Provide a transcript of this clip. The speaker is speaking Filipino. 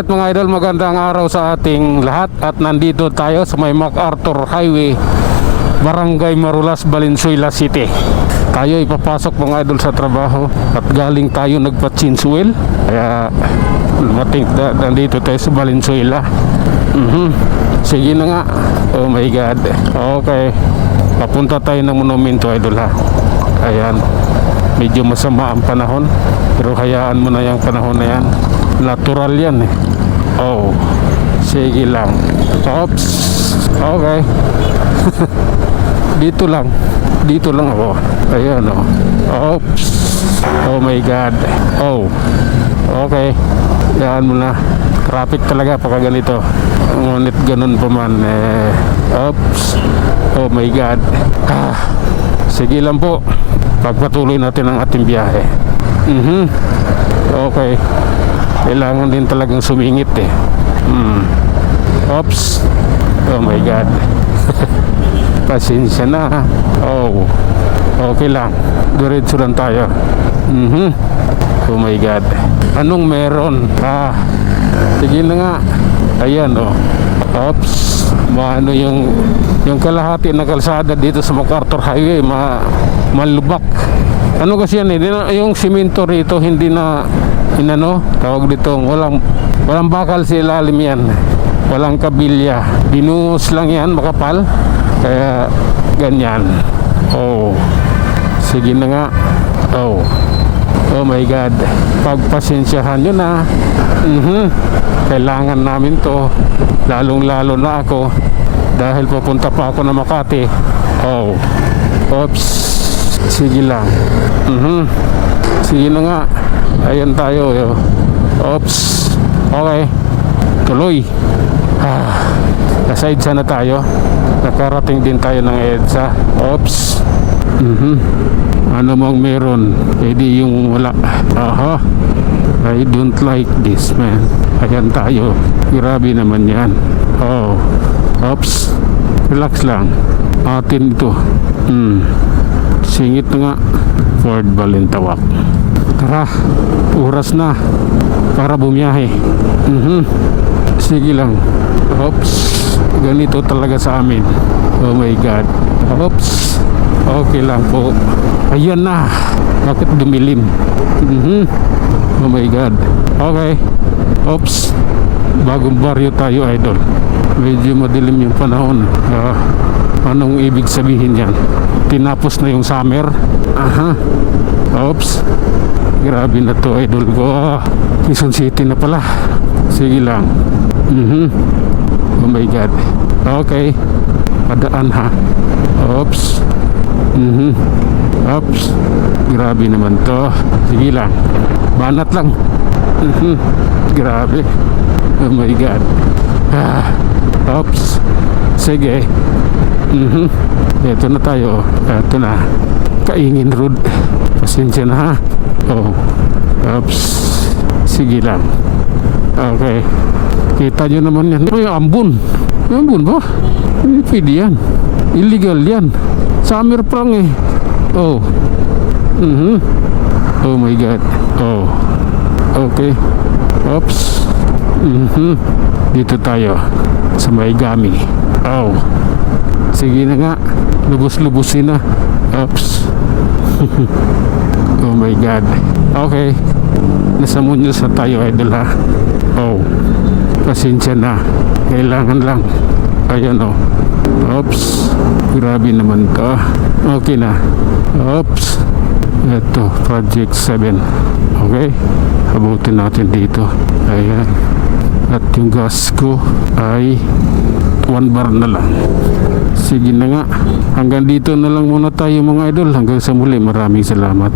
ulit mga idol, magandang araw sa ating lahat. At nandito tayo sa may MacArthur Highway, Barangay Marulas, Valenzuela City. Tayo ipapasok mga idol sa trabaho at galing tayo nagpa-change oil. Kaya nandito tayo sa Valenzuela. Sige na nga. Oh my God. Okay, papunta tayo ng monumento idol ha. Ayan, medyo masama ang panahon, pero hayaan mo na yung panahon na yan. Natural yan eh. Oh, sige lang. Oops. Okay. Dito lang ako. Ayan oh. Oops. Oh my God. Oh. Okay. Hayaan mo na. Traffic talaga pagka ganito. Ngunit ganun pa man eh. Oops. Oh my God. Sige lang po. Pagpatuloy natin ang ating biyahe. Okay. Kailangan din talagang sumingit eh. Oops. Oh my God. Pasensya na. Oh. Okay lang. Diretso lang tayo. Oh my God. Anong meron? Sige na nga. Ayan oh. Oops. Ano yung kalahati na kalsada dito sa MacArthur Highway malubak. Ano kasi yan eh, yung simento rito hindi na tawag dito, walang bakal sa ilalim yan, walang kabilya, binuhos lang yan, makapal, kaya ganyan. Oh, sige na nga. Oh my God, pagpasensyahan nyo na. Kailangan namin to, lalong lalo na ako dahil pupunta pa ako na Makati. Oh, oops. Sige lang. Sige na nga. Ayan tayo yo. Oops. Okay. Tuloy. Nasa EDSA na tayo. Nakarating din tayo ng EDSA. Oops. Ano mang meron, edi yung wala. I don't like this, man. Ayan tayo. Grabe naman yan. Oh. Oops. Relax lang. Atin ito. Singit na nga. Fort Balintawak. Tara, oras na para bumiyahe. Sige lang. Oops. Ganito talaga sa amin. Oh my God. Oops. Okay lang po. Ayan na. Bakit dumilim? Oh my God. Okay. Oops. Bagong baryo tayo idol. Medyo madilim yung panahon. Anong ibig sabihin yan? Tinapos na yung summer. Oops. Grabe na to idol ko. Quezon City na pala. Sige lang. Oh my God. Okay. Padaan ha. Oops. Oops. Grabe naman to. Sige lang. Banat lang. Grabe. Oh my God. Oops. Sige. Ito na tayo. Ito na. Kaingin Road. Pasensya na ha. Oh. Oops. Sige lang. Okay. Kita nyo naman yan. Yung ambon. Yung ambon ba? Hindi pwede yan. Illegal yan. Summer prang eh. Oh. Oh my God. Oh. Okay. Oops. Dito tayo sa Maygami. Oh. Sige na nga. Lubos-lubusin na. Oops. Oh my God. Okay. Nasa Muñoz na tayo idol ha. Oh. Pasensya na. Kailangan lang. Ayan oh. Oops. Grabe naman to. Okay na. Oops. Ito, Project 7. Okay. Habutin natin dito. Ayan. At yung gas ko ay 1 bar na lang. Sige na nga. Hanggang dito na lang muna tayo mga idol. Hanggang sa muli. Maraming salamat.